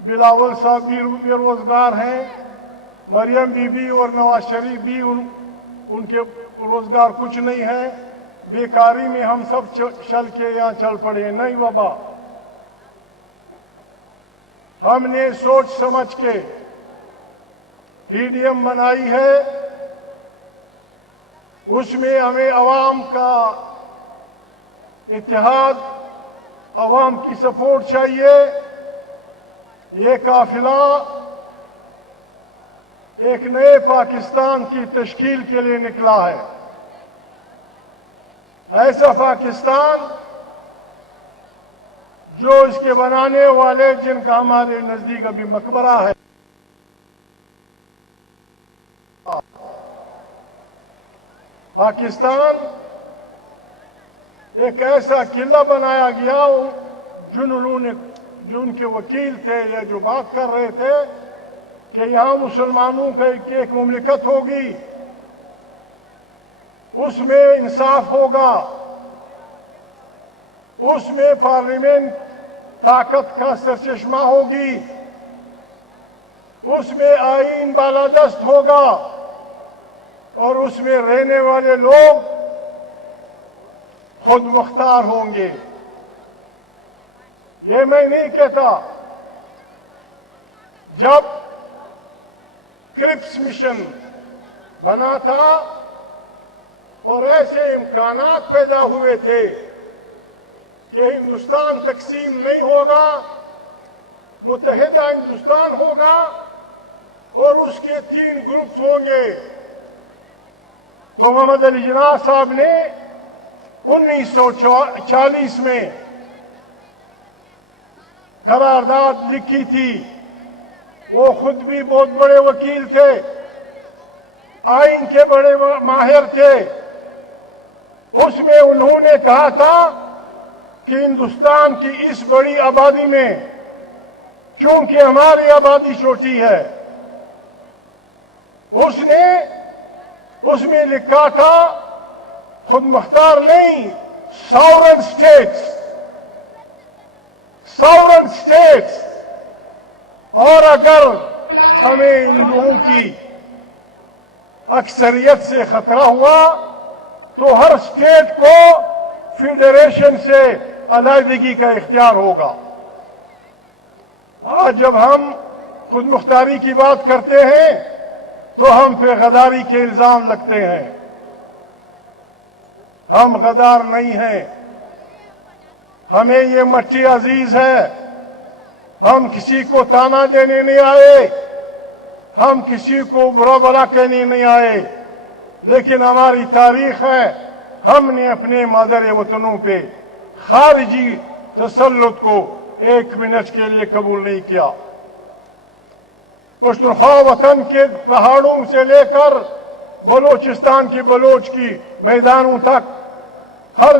بلاول صاحب بھی بے روزگار ہیں، مریم بی بی اور نواز شریف بھی ان کے روزگار کچھ نہیں ہے، بیکاری میں ہم سب چل کے یہاں چل پڑے. نہیں بابا، ہم نے سوچ سمجھ کے پی ڈی ایم بنائی ہے. اس میں ہمیں عوام کا اتحاد، عوام کی سپورٹ چاہیے. یہ قافلہ ایک نئے پاکستان کی تشکیل کے لیے نکلا ہے. ایسا پاکستان جو اس کے بنانے والے جن کا ہمارے نزدیک ابھی مقبرہ ہے. پاکستان ایک ایسا قلعہ بنایا گیا جو ان کے وکیل تھے یا جو بات کر رہے تھے کہ یہاں مسلمانوں کی ایک مملکت ہوگی، اس میں انصاف ہوگا، اس میں پارلیمنٹ طاقت کا سرچشمہ ہوگی، اس میں آئین بالادست ہوگا اور اس میں رہنے والے لوگ خود مختار ہوں گے. یہ میں نہیں کہتا. جب کرپس مشن بنا تھا اور ایسے امکانات پیدا ہوئے تھے کہ ہندوستان تقسیم نہیں ہوگا، متحدہ ہندوستان ہوگا اور اس کے 3 گروپس ہوں گے، تو محمد علی جناح صاحب نے 1940 میں قرارداد لکھی تھی. وہ خود بھی بہت بڑے وکیل تھے، آئین کے بڑے ماہر تھے. اس میں انہوں نے کہا تھا کہ ہندوستان کی اس بڑی آبادی میں چونکہ ہماری آبادی چھوٹی ہے، اس میں لکھا تھا خود مختار نہیں، ساورن اسٹیٹس. اور اگر ہمیں ہندوؤں کی اکثریت سے خطرہ ہوا تو ہر اسٹیٹ کو فیڈریشن سے علیحدگی کا اختیار ہوگا. آج جب ہم خود مختاری کی بات کرتے ہیں تو ہم پہ غداری کے الزام لگتے ہیں. ہم غدار نہیں ہیں، ہمیں یہ مٹی عزیز ہے. ہم کسی کو تانا دینے نہیں آئے، ہم کسی کو برا بلا کہنے نہیں آئے، لیکن ہماری تاریخ ہے. ہم نے اپنے مادر وطنوں پہ خارجی تسلط کو 1 منٹ کے لیے قبول نہیں کیا. پختونخوا وطن کے پہاڑوں سے لے کر بلوچستان کی بلوچ کی میدانوں تک ہر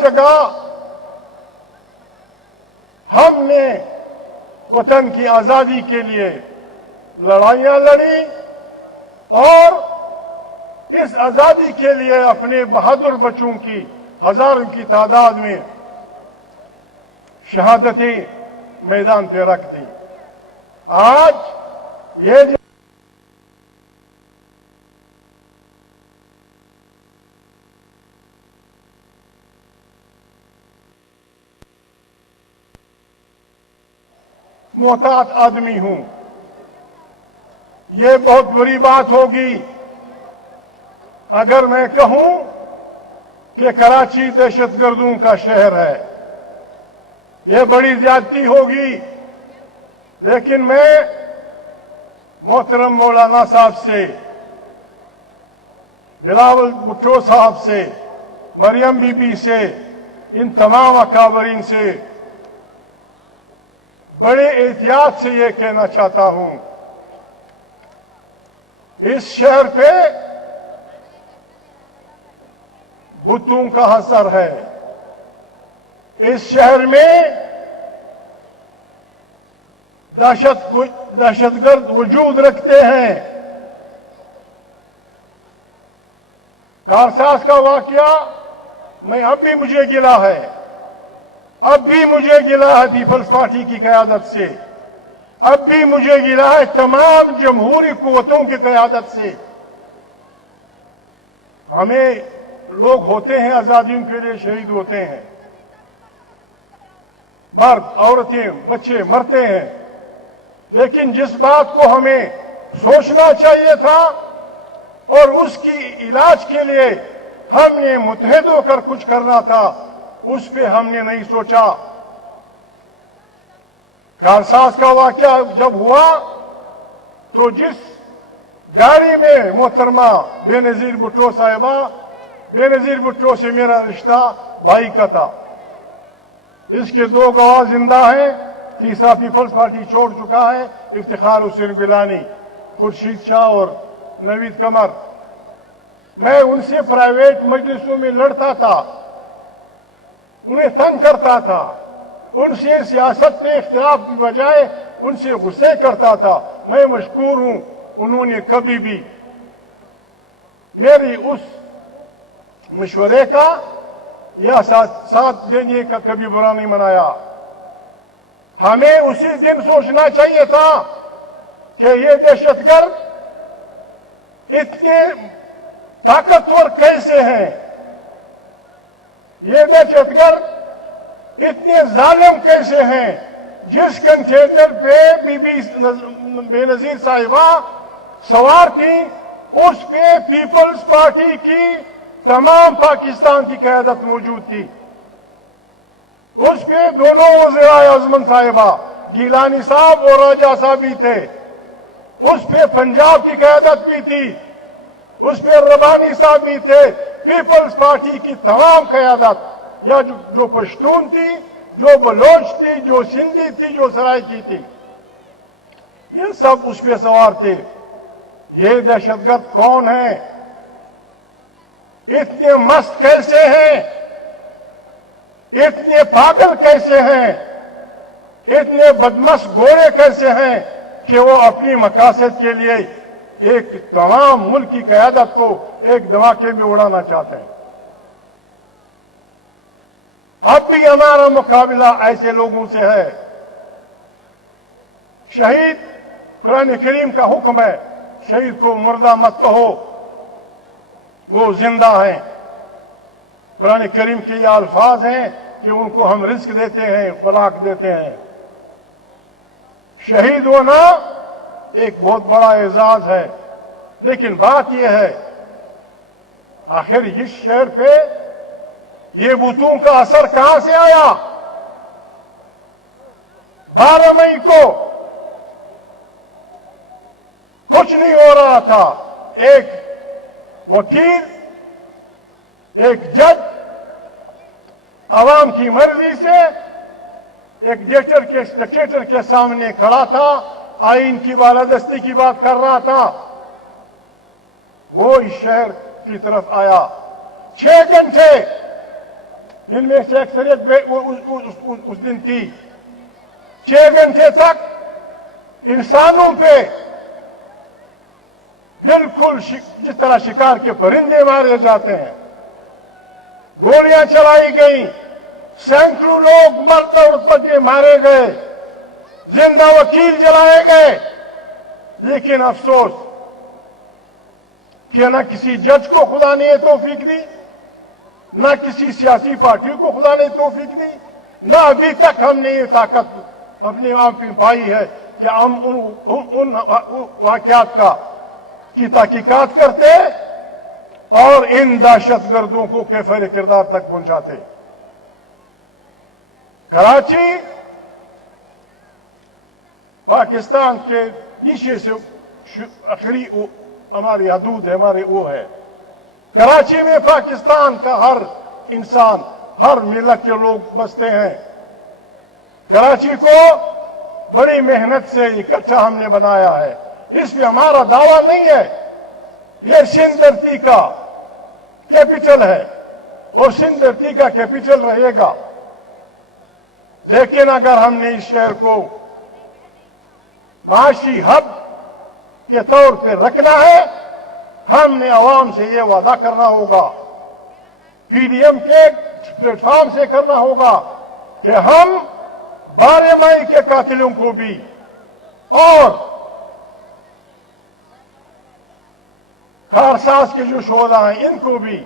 جگہ ہم نے وطن کی آزادی کے لیے لڑائیاں لڑی اور اس آزادی کے لیے اپنے بہادر بچوں کی ہزاروں کی تعداد میں شہادتیں میدان پہ رکھ دی. آج یہ محتاط آدمی ہوں، یہ بہت بری بات ہوگی اگر میں کہوں کہ کراچی دہشت گردوں کا شہر ہے. یہ بڑی زیادتی ہوگی. لیکن میں محترم مولانا صاحب سے، بلاول بھٹو صاحب سے، مریم بی بی سے، ان تمام اکابرین سے بڑے احتیاط سے یہ کہنا چاہتا ہوں، اس شہر پہ بتوں کا اثر ہے. اس شہر میں دہشت گرد وجود رکھتے ہیں. کارساز کا واقعہ اب بھی مجھے گلا ہے. اب بھی مجھے گلا ہے پیپلز پارٹی کی قیادت سے، اب بھی مجھے گلا ہے تمام جمہوری قوتوں کی قیادت سے۔ ہمیں لوگ ہوتے ہیں آزادیوں کے لیے شہید ہوتے ہیں، مرد عورتیں بچے مرتے ہیں، لیکن جس بات کو ہمیں سوچنا چاہیے تھا اور اس کی علاج کے لیے ہم نے متحد ہو کر کچھ کرنا تھا، اس پہ ہم نے نہیں سوچا۔ کارساز کا واقعہ جب ہوا تو جس گاڑی میں محترمہ بے نظیر بھٹو صاحبہ، بے نظیر بھٹو سے میرا رشتہ بھائی کا تھا، اس کے 2 گواہ زندہ ہیں، تیسرا پیپلز پارٹی چھوڑ چکا ہے، افتخار حسین گیلانی، خورشید شاہ اور نوید قمر۔ میں ان سے پرائیویٹ مجلسوں میں لڑتا تھا، انہیں تنگ کرتا تھا، ان سے سیاست پہ اختلاف کی بجائے ان سے غصے کرتا تھا۔ میں مشکور ہوں، انہوں نے کبھی بھی میری اس مشورے کا یا ساتھ دینے کا کبھی برا نہیں منایا۔ ہمیں اسی دن سوچنا چاہیے تھا کہ یہ دہشت گرد اتنے طاقتور کیسے ہیں، یہ دہشت گرد اتنے ظالم کیسے ہیں۔ جس کنٹینر پہ بی بی بے نظیر صاحبہ سوار تھی، اس پہ پیپلز پارٹی کی تمام پاکستان کی قیادت موجود تھی، اس پہ دونوں وزرائے اعظم صاحبہ گیلانی صاحب اور راجہ صاحب بھی تھے، اس پہ پنجاب کی قیادت بھی تھی، اس پہ ربانی صاحب بھی تھے۔ پیپلز پارٹی کی تمام قیادت، یا جو پشتون تھی، جو بلوچ تھی، جو سندھی تھی، جو سرائکی تھی، یہ سب اس پہ سوار تھے۔ یہ دہشت گرد کون ہیں؟ اتنے مست کیسے ہیں؟ اتنے پاگل کیسے ہیں؟ اتنے بدمست گورے کیسے ہیں کہ وہ اپنی مقاصد کے لیے ایک تمام ملک کی قیادت کو ایک دھماکے میں اڑانا چاہتے ہیں؟ اب بھی ہمارا مقابلہ ایسے لوگوں سے ہے۔ شہید، قرآن کریم کا حکم ہے، شہید کو مردہ مت کہو، وہ زندہ ہیں۔ قرآن کریم کے یہ الفاظ ہیں کہ ان کو ہم رزق دیتے ہیں، خوراک دیتے ہیں۔ شہید ہونا ایک بہت بڑا اعزاز ہے، لیکن بات یہ ہے آخر اس شہر پہ یہ بتوں کا اثر کہاں سے آیا؟ 12 مئی کو کچھ نہیں ہو رہا تھا، ایک وکیل، ایک جج عوام کی مرضی سے ایک ڈکٹیٹر کے سامنے کھڑا تھا، آئین کی بالادستی کی بات کر رہا تھا، وہ اس شہر کی طرف آیا۔ 6 گھنٹے ان میں سے اکثریت اس دن تھی، 6 گھنٹے تک انسانوں پہ بالکل جس طرح شکار کے پرندے مارے جاتے ہیں گولیاں چلائی گئیں، سینکڑوں لوگ مرد اور بچے مارے گئے، زندہ وکیل جلائے گئے۔ لیکن افسوس کہ نہ کسی جج کو خدا نے یہ توفیق دی، نہ کسی سیاسی پارٹی کو خدا نے توفیق دی، نہ ابھی تک ہم نے یہ طاقت اپنے آپ میں پائی ہے کہ ہم ان واقعات کی تحقیقات کرتے اور ان دہشت گردوں کو کیفر کردار تک پہنچاتے۔ کراچی پاکستان کے نیچے سے آخری ہماری حدود ہے، ہمارے وہ ہے۔ کراچی میں پاکستان کا ہر انسان، ہر ملت کے لوگ بستے ہیں۔ کراچی کو بڑی محنت سے اکٹھا ہم نے بنایا ہے، اس میں ہمارا دعویٰ نہیں ہے۔ یہ سندھ دھرتی کا کیپٹل ہے اور سندھ دھرتی کا کیپٹل رہے گا، لیکن اگر ہم نے اس شہر کو معاشی ہب کے طور پہ رکھنا ہے، ہم نے عوام سے یہ وعدہ کرنا ہوگا، پی ڈی ایم کے پلیٹ فارم سے کرنا ہوگا کہ ہم 12 مئی کے قاتلوں کو بھی اور کارساز کے جو شہداء ہیں ان کو بھی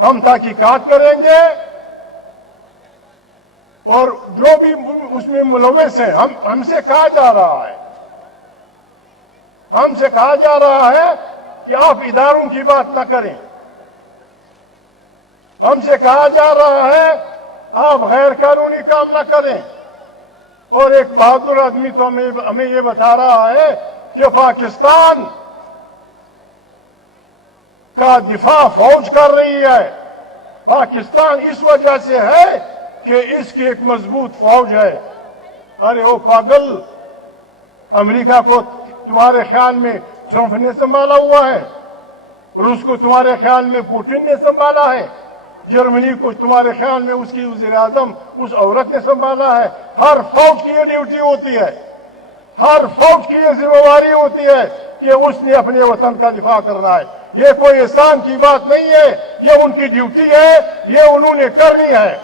ہم تحقیقات کریں گے، اور جو بھی اس میں ملوث ہیں ہم سے کہا جا رہا ہے، ہم سے کہا جا رہا ہے کہ آپ اداروں کی بات نہ کریں، ہم سے کہا جا رہا ہے آپ غیر قانونی کام نہ کریں، اور ایک بہادر آدمی تو ہمیں یہ بتا رہا ہے کہ پاکستان کا دفاع فوج کر رہی ہے، پاکستان اس وجہ سے ہے کہ اس کی ایک مضبوط فوج ہے۔ ارے وہ پاگل، امریکہ کو تمہارے خیال میں ٹرمپ نے سنبھالا ہوا ہے؟ روس کو تمہارے خیال میں پوٹن نے سنبھالا ہے؟ جرمنی کو تمہارے خیال میں اس کی وزیر اعظم اس عورت نے سنبھالا ہے؟ ہر فوج کی یہ ڈیوٹی ہوتی ہے، ہر فوج کی یہ ذمہ داری ہوتی ہے کہ اس نے اپنے وطن کا دفاع کرنا ہے۔ یہ کوئی احسان کی بات نہیں ہے، یہ ان کی ڈیوٹی ہے، یہ انہوں نے کرنی ہے۔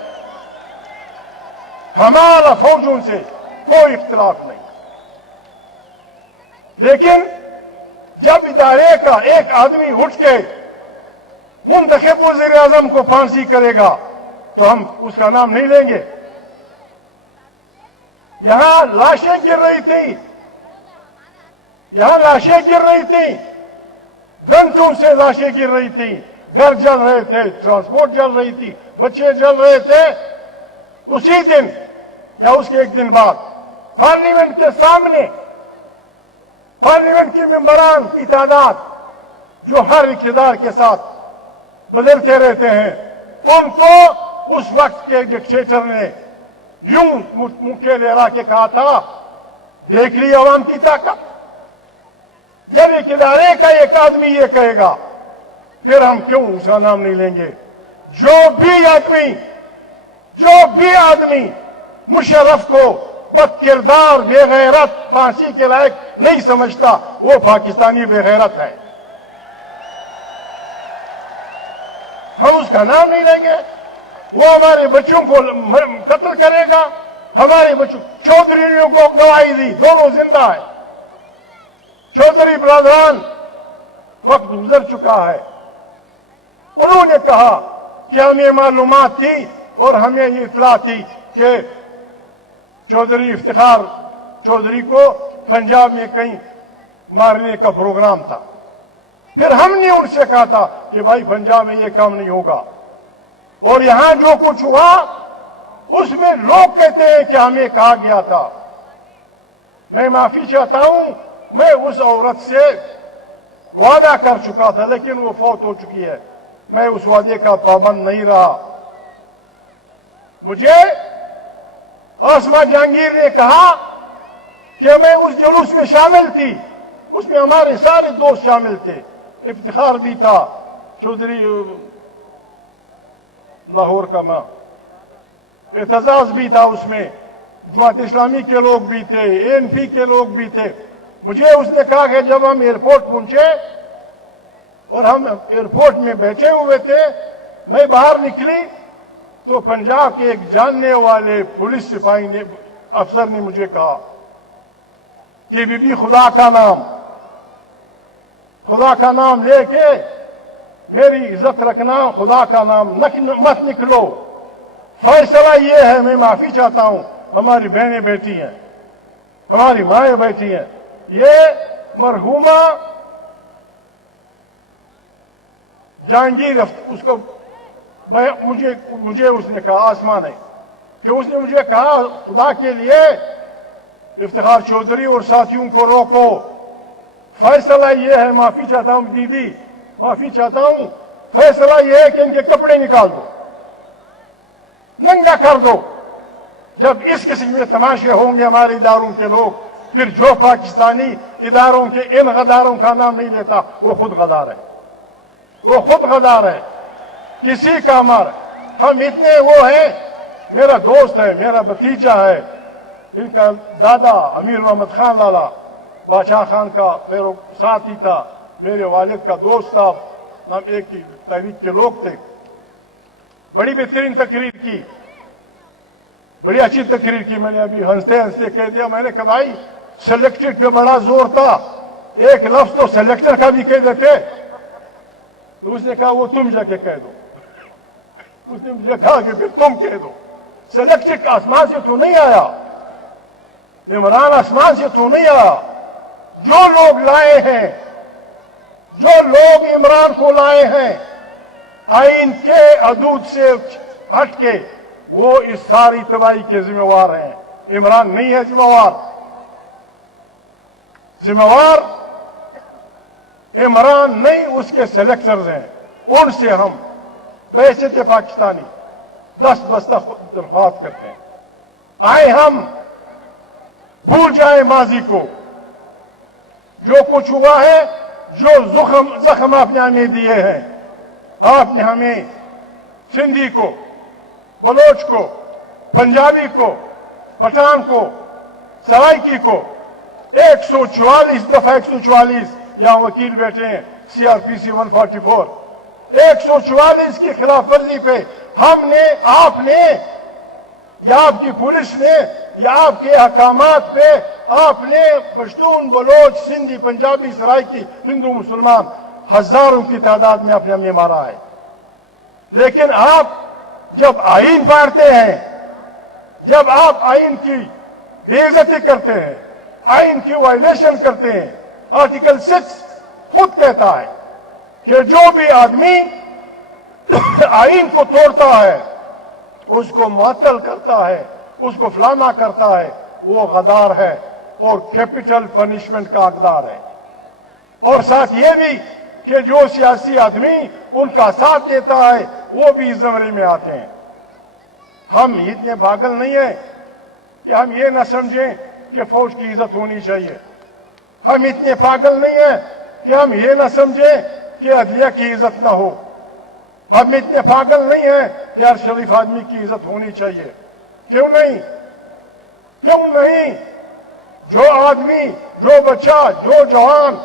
ہمارا فوجوں سے کوئی اختلاف نہیں، لیکن جب ادارے کا ایک آدمی اٹھ کے منتخب وزیر اعظم کو پھانسی کرے گا تو ہم اس کا نام نہیں لیں گے۔ یہاں لاشیں گر رہی تھیں، یہاں لاشیں گر رہی تھیں، گھنٹوں سے لاشیں گر رہی تھیں، گھر جل رہے تھے، ٹرانسپورٹ جل رہی تھی، بچے جل رہے تھے۔ اسی دن یا اس کے ایک دن بعد پارلیمنٹ کے سامنے پارلیمنٹ کے ممبران کی تعداد جو ہر اقتدار کے ساتھ بدلتے رہتے ہیں، ان کو اس وقت کے ڈکٹیٹر نے یوں منہ لہرا کے کہا تھا، دیکھ لی عوام کی طاقت۔ جب ایک ادارے کا ایک آدمی یہ کہے گا پھر ہم کیوں اس کا نام نہیں لیں گے؟ جو بھی آدمی مشرف کو بد کردار، بے غیرت، پھانسی کے لائق نہیں سمجھتا وہ پاکستانی بے غیرت ہے، ہم اس کا نام نہیں لیں گے۔ وہ ہمارے بچوں کو قتل کرے گا، ہمارے بچوں چودھریوں کو گواہی دی، دونوں زندہ ہیں، چودھری برادران، وقت گزر چکا ہے۔ انہوں نے کہا کہ ہمیں معلومات تھی اور ہمیں یہ اطلاع تھی کہ چودھری افتخار چودھری کو پنجاب میں کہیں مارنے کا پروگرام تھا۔ پھر ہم نے ان سے کہا تھا کہ بھائی پنجاب میں یہ کام نہیں ہوگا، اور یہاں جو کچھ ہوا اس میں لوگ کہتے ہیں کہ ہمیں کہا گیا تھا۔ میں معافی چاہتا ہوں، میں اس عورت سے وعدہ کر چکا تھا لیکن وہ فوت ہو چکی ہے، میں اس وعدے کا پابند نہیں رہا۔ مجھے آسما جہانگیر نے کہا کہ میں اس جلوس میں شامل تھی، اس میں ہمارے سارے دوست شامل تھے، افتخار بھی تھا، چودھری لاہور کا ماں اعتزاز بھی تھا، اس میں جماعت اسلامی کے لوگ بھی تھے، ANP کے لوگ بھی تھے۔ مجھے اس نے کہا کہ جب ہم ایئرپورٹ پہنچے اور ہم ایئرپورٹ میں بیٹھے ہوئے تھے، میں باہر نکلی تو پنجاب کے ایک جاننے والے پولیس سپاہی نے، افسر نے مجھے کہا کہ بی بی خدا کا نام لے کے میری عزت رکھنا، خدا کا نام مت نکلو، فیصلہ یہ ہے، میں معافی چاہتا ہوں، ہماری بہنیں بیٹھی ہیں، ہماری مائیں بیٹھی ہیں، یہ مرحومہ جہانگیر اس کو مجھے اس نے کہا، آسما نے، کہ اس نے مجھے کہا خدا کے لیے افتخار چودھری اور ساتھیوں کو روکو، فیصلہ یہ ہے، معافی چاہتا ہوں دیدی، معافی چاہتا ہوں، فیصلہ یہ ہے کہ ان کے کپڑے نکال دو، ننگا کر دو۔ جب اس قسم کے تماشے ہوں گے ہمارے اداروں کے لوگ، پھر جو پاکستانی اداروں کے ان غداروں کا نام نہیں لیتا وہ خود غدار ہے، وہ خود غدار ہے، کسی کا مار۔ ہم اتنے وہ ہیں، میرا دوست ہے، میرا بھتیجا ہے، ان کا دادا امیر محمد خان لالا بادشاہ خان کا ساتھی تھا، میرے والد کا دوست تھا، ہم ایک ہی تحریک کے لوگ تھے، بڑی بہترین تقریر کی۔ بڑی اچھی تقریر کی میں نے ابھی ہنستے ہنستے کہہ دیا. میں نے کہا بھائی سلیکٹڈ پہ بڑا زور تھا, ایک لفظ تو سلیکٹر کا بھی کہہ دیتے. تو اس نے کہا وہ تم جا کے کہہ دو. اس نے مجھے کہا کہ پھر تم کہہ دو. سلیکٹڈ آسمان سے تو نہیں آیا, عمران آسمان سے تو نہیں آیا. جو لوگ لائے ہیں, جو لوگ عمران کو لائے ہیں آئین کے حدود سے ہٹ کے, وہ اس ساری تباہی کے ذمہ وار ہیں. عمران نہیں ہے ذمہ وار. ذمہ وار عمران نہیں, اس کے سلیکٹرز ہیں. ان سے ہم بحیثیت پاکستانی دست درخواست کرتے ہیں, آئے ہم بھول جائیں ماضی کو. جو کچھ ہوا ہے, جو زخم آپ نے ہمیں دیے ہیں, آپ نے ہمیں سندھی کو, بلوچ کو, پنجابی کو, پٹھان کو, سرائکی کو 144 دفعہ 144 یہاں وکیل بیٹھے ہیں, CRPC 144, 144 کی خلاف ورزی پہ ہم نے, آپ نے, یا آپ کی پولیس نے, یا آپ کے احکامات پہ آپ نے پشتون, بلوچ, سندھی, پنجابی, سرائکی, ہندو, مسلمان ہزاروں کی تعداد میں آپ نے ہمیں مارا ہے. لیکن آپ جب آئین پاڑتے ہیں, جب آپ آئین کی بے عزتی کرتے ہیں, آئین کی وائلیشن کرتے ہیں, آرٹیکل 6 خود کہتا ہے کہ جو بھی آدمی آئین کو توڑتا ہے, اس کو معطل کرتا ہے, اس کو فلانا کرتا ہے, وہ غدار ہے اور کیپٹل پنشمنٹ کا حقدار ہے. اور ساتھ یہ بھی کہ جو سیاسی آدمی ان کا ساتھ دیتا ہے وہ بھی اس زمرے میں آتے ہیں. ہم اتنے پاگل نہیں ہیں کہ ہم یہ نہ سمجھیں کہ فوج کی عزت ہونی چاہیے. ہم اتنے پاگل نہیں ہیں کہ ہم یہ نہ سمجھیں کہ عدلیہ کی عزت نہ ہو. ہم اتنے پاگل نہیں ہیں کہ ہر شریف آدمی کی عزت ہونی چاہیے. کیوں نہیں؟ کیوں نہیں؟ جو آدمی, جو بچہ, جو جوان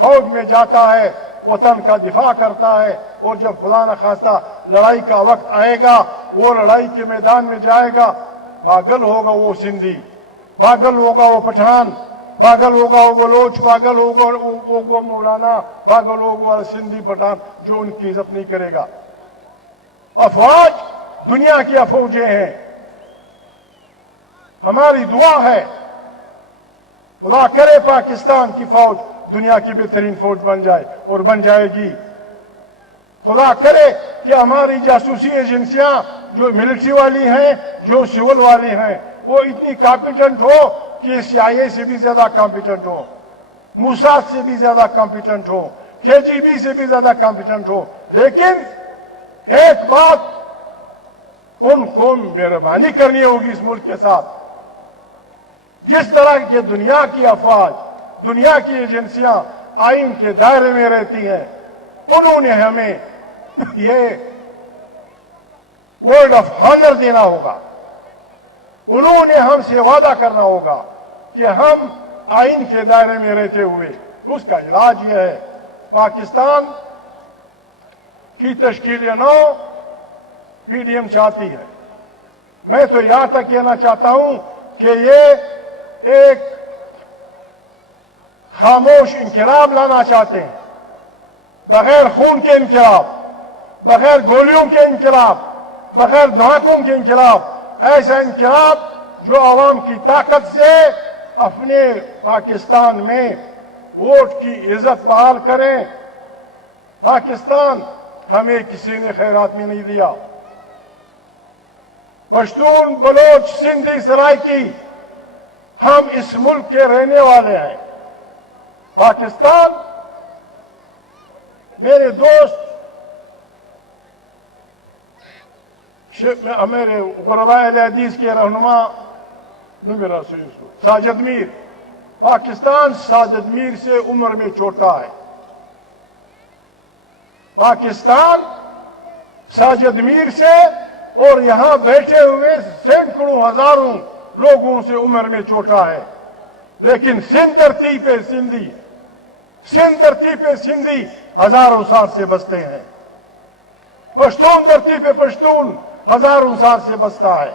فوج میں جاتا ہے, وطن کا دفاع کرتا ہے, اور جب خدا نخواستہ لڑائی کا وقت آئے گا وہ لڑائی کے میدان میں جائے گا, پاگل ہوگا وہ سندھی, پاگل ہوگا وہ پٹھان, پاگل ہوگا وہ بلوچ, پاگل ہوگا وہ مولانا, پاگل ہوگا وہ سندھی پٹھان جو ان کی عزت نہیں کرے گا. افواج دنیا کی افواجیں ہیں. ہماری دعا ہے خدا کرے پاکستان کی فوج دنیا کی بہترین فوج بن جائے, اور بن جائے گی. خدا کرے کہ ہماری جاسوسی ایجنسیاں جو ملٹری والی ہیں, جو سول والی ہیں, وہ اتنی کمپیٹنٹ ہو کہ CIA سے بھی زیادہ کمپیٹنٹ ہو, موساد سے بھی زیادہ کمپیٹنٹ ہو, KGB سے بھی زیادہ کمپیٹنٹ ہو. لیکن ایک بات ان کو مہربانی کرنی ہوگی اس ملک کے ساتھ, جس طرح کے دنیا کی افواج, دنیا کی ایجنسیاں آئین کے دائرے میں رہتی ہیں, انہوں نے ہمیں یہ ورڈ آف آنر دینا ہوگا. انہوں نے ہم سے وعدہ کرنا ہوگا کہ ہم آئین کے دائرے میں رہتے ہوئے, اس کا علاج یہ ہے پاکستان کی تشکیل 9 PDM چاہتی ہے. میں تو یہاں تک کہنا چاہتا ہوں کہ یہ ایک خاموش انقلاب لانا چاہتے ہیں, بغیر خون کے انقلاب, بغیر گولیوں کے انقلاب, بغیر دھماکوں کے انقلاب. ایسا انقلاب جو عوام کی طاقت سے اپنے پاکستان میں ووٹ کی عزت بحال کریں. پاکستان ہمیں کسی نے خیرات میں نہیں دیا. پشتون, بلوچ, سندھی, سرائکی, ہم اس ملک کے رہنے والے ہیں. پاکستان, میرے دوست, میرے غرباء اہل حدیث کے رہنما ساجد میر, پاکستان ساجد میر سے عمر میں چھوٹا ہے. پاکستان ساجد میر سے اور یہاں بیٹھے ہوئے سینکڑوں ہزاروں لوگوں سے عمر میں چھوٹا ہے. لیکن سندھ دھرتی پہ سندھی, سندھ دھرتی پہ سندھی ہزاروں سال سے بستے ہیں. پشتون دھرتی پہ پشتون ہزاروں سال سے بستا ہے.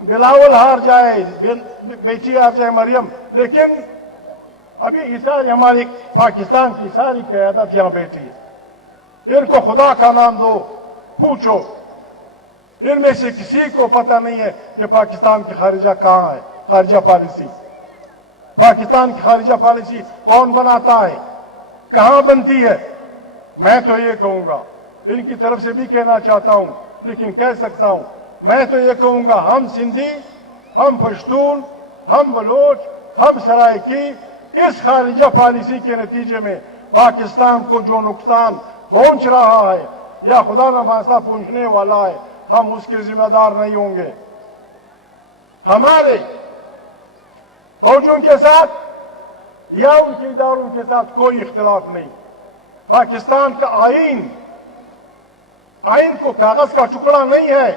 بلاول ہار جائے، بیٹی ہار جائے مریم، لیکن ابھی یہ ساری ہماری پاکستان کی ساری قیادت یہاں بیٹھی ہے. ان کو خدا کا نام دو، پوچھو، ان میں سے کسی کو پتہ نہیں ہے کہ پاکستان کی خارجہ کہاں ہے، خارجہ پالیسی. پاکستان کی خارجہ پالیسی کون بناتا ہے، کہاں بنتی ہے؟ میں تو یہ کہوں گا، ان کی طرف سے بھی کہنا چاہتا ہوں لیکن کہہ سکتا ہوں، میں تو یہ کہوں گا، ہم سندھی، ہم پشتون، ہم بلوچ، ہم سرائکی، اس خارجہ پالیسی کے نتیجے میں پاکستان کو جو نقصان پہنچ رہا ہے یا خدا نخواستہ پہنچنے والا ہے، ہم اس کے ذمہ دار نہیں ہوں گے. ہمارے فوجوں کے ساتھ یا ان کے اداروں کے ساتھ کوئی اختلاف نہیں. پاکستان کا آئین کو کاغذ کا ٹکڑا نہیں ہے،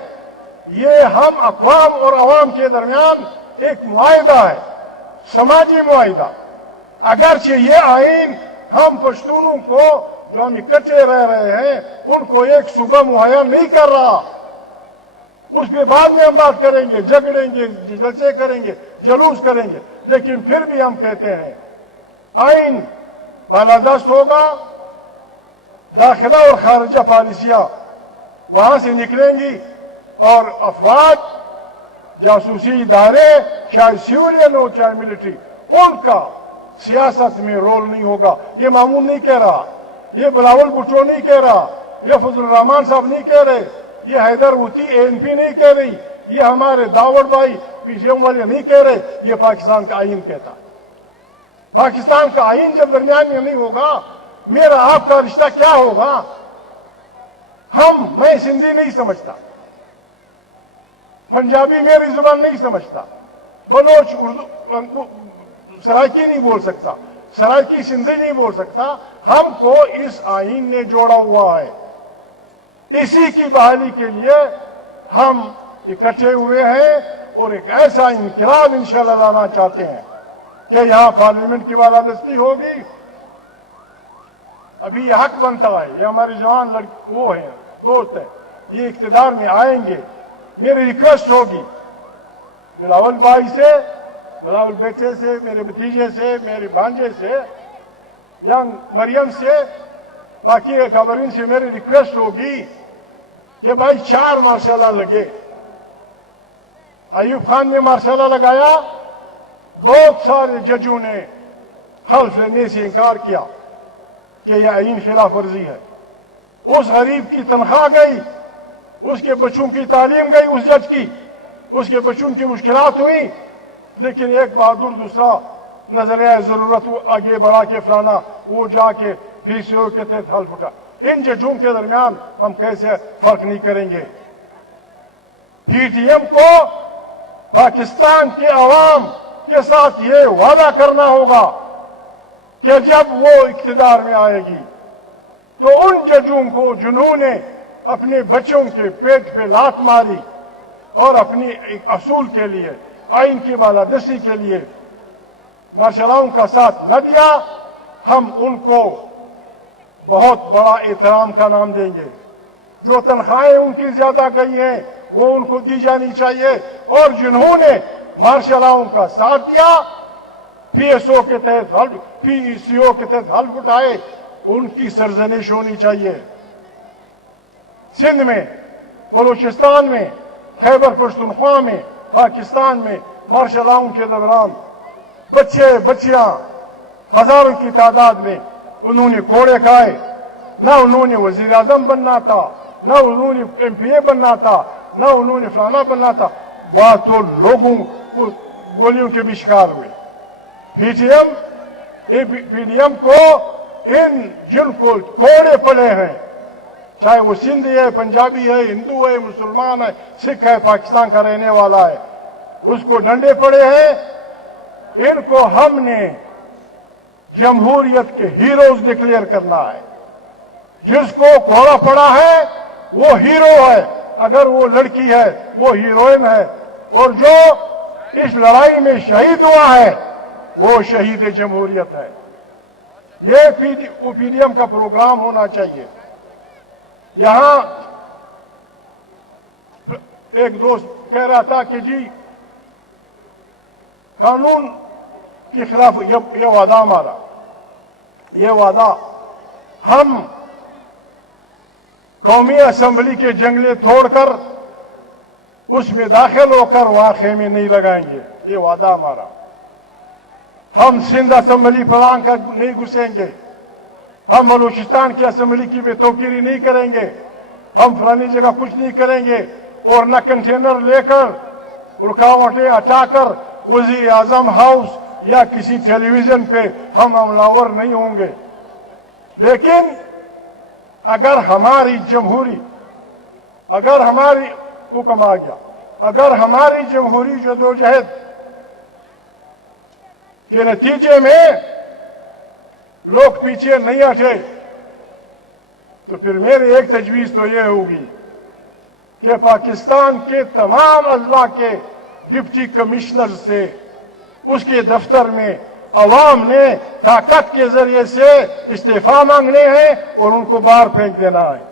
یہ ہم اقوام اور عوام کے درمیان ایک معاہدہ ہے، سماجی معاہدہ. اگرچہ یہ آئین ہم پشتونوں کو جو ہم اکٹھے رہ رہے ہیں ان کو ایک صوبہ مہیا نہیں کر رہا، اس پہ بعد میں ہم بات کریں گے، جھگڑیں گے، جلسے کریں گے، جلوس کریں گے، لیکن پھر بھی ہم کہتے ہیں آئین بالادست ہوگا، داخلہ اور خارجہ پالیسیاں وہاں سے نکلیں گی، اور افواج، جاسوسی ادارے، چاہے سیولین ہو چاہے ملٹری، ان کا سیاست میں رول نہیں ہوگا. یہ مامون نہیں کہہ رہا، یہ بلاول بھٹو نہیں کہہ رہا، یہ فضل الرحمان صاحب نہیں کہہ رہے، یہ حیدر ہوتی ANP نہیں کہہ رہی، یہ ہمارے داوڑ بھائی PCM والے نہیں کہہ رہے، یہ پاکستان کا آئین کہتا. پاکستان کا آئین جب درمیان میں نہیں ہوگا، میرا آپ کا رشتہ کیا ہوگا؟ میں سندھی نہیں سمجھتا، پنجابی میری زبان نہیں سمجھتا، بلوچ اردو سرائکی نہیں بول سکتا، سرائکی سندھی نہیں بول سکتا. ہم کو اس آئین نے جوڑا ہوا ہے، اسی کی بحالی کے لیے ہم اکٹھے ہوئے ہیں اور ایک ایسا انقلاب انشاءاللہ لانا چاہتے ہیں کہ یہاں پارلیمنٹ کی بالادستی ہوگی. ابھی یہ حق بنتا ہے، یہ ہمارے جوان وہ ہیں، دوست ہیں، یہ اقتدار میں آئیں گے. میری ریکویسٹ ہوگی بلاول بھائی سے، بلاول بیٹے سے، میرے بھتیجے سے، میرے بھانجے سے، ینگ مریم سے، باقی خبرین سے میری ریکویسٹ ہوگی کہ بھائی 4 مارشالہ لگے. ایوب خان نے مارشالہ لگایا، بہت سارے ججوں نے حلف لینے سے انکار کیا کہ یہ آئین خلاف ورزی ہے. اس غریب کی تنخواہ گئی، اس کے بچوں کی تعلیم گئی، اس جج کی، اس کے بچوں کی مشکلات ہوئی، لیکن ایک بہادر دوسرا نظریہ ضرورت آگے بڑھا کے فلانا وہ جا کے PCO کے تحت حلف اٹھا. ان ججوں کے درمیان ہم کیسے فرق نہیں کریں گے؟ PTM کو پاکستان کے عوام کے ساتھ یہ وعدہ کرنا ہوگا کہ جب وہ اقتدار میں آئے گی تو ان ججوں کو جنہوں نے اپنے بچوں کے پیٹ پہ لات ماری اور اپنی اصول کے لیے، آئین کی بالادستی کے لیے مارشالاؤں کا ساتھ نہ دیا، ہم ان کو بہت بڑا احترام کا نام دیں گے. جو تنخواہیں ان کی زیادہ گئی ہیں وہ ان کو دی جانی چاہیے، اور جنہوں نے مارشالاؤں کا ساتھ دیا، PSO کے تحت حلف، PCO کے تحت حلف اٹھائے، ان کی سرزنش ہونی چاہیے. سندھ میں، بلوچستان میں، خیبر پختونخوا میں، پاکستان میں مارشالاؤں کے دوران بچے بچیاں ہزاروں کی تعداد میں انہوں نے کوڑے کھائے. نہ انہوں نے وزیر اعظم بننا تھا، نہ انہوں نے MPA بننا تھا، نہ انہوں نے فلانا بننا تھا، بات تو لوگوں گولیوں کے بھی شکار ہوئے. PDM کو جن کو کوڑے پڑے ہیں، چاہے وہ سندھی ہے، پنجابی ہے، ہندو ہے، مسلمان ہے، سکھ ہے، پاکستان کا رہنے والا ہے، اس کو ڈنڈے پڑے ہیں. ان کو ہم نے جمہوریت کے ہیروز ڈکلیئر کرنا ہے. جس کو کوڑا پڑا ہے وہ ہیرو ہے، اگر وہ لڑکی ہے وہ ہیروئن ہے، اور جو اس لڑائی میں شہید ہوا ہے وہ شہید جمہوریت ہے. یہ PDM کا پروگرام ہونا چاہیے. یہاں ایک دوست کہہ رہا تھا کہ جی قانون کے خلاف یہ وعدہ ہمارا، یہ وعدہ ہم قومی اسمبلی کے جنگلے توڑ کر اس میں داخل ہو کر وہاں خیمے نہیں لگائیں گے، یہ وعدہ ہمارا۔ ہم سندھ اسمبلی پلان کر نہیں گھسیں گے، ہم بلوچستان کی اسمبلی کی بے توقیری نہیں کریں گے، ہم فلانی جگہ کچھ نہیں کریں گے، اور نہ کنٹینر لے کر رکاوٹیں ہٹا کر وزیر اعظم ہاؤس یا کسی ٹیلی ویژن پہ ہم حملہ نہیں ہوں گے۔ لیکن اگر ہماری جمہوری، اگر ہماری حکم آ گیا، اگر ہماری جمہوری جدوجہد کے نتیجے میں لوگ پیچھے نہیں ہٹے تو پھر میری ایک تجویز تو یہ ہوگی کہ پاکستان کے تمام اضلاع کے ڈپٹی کمشنر سے اس کے دفتر میں عوام نے طاقت کے ذریعے سے استعفا مانگنے ہیں اور ان کو باہر پھینک دینا ہے۔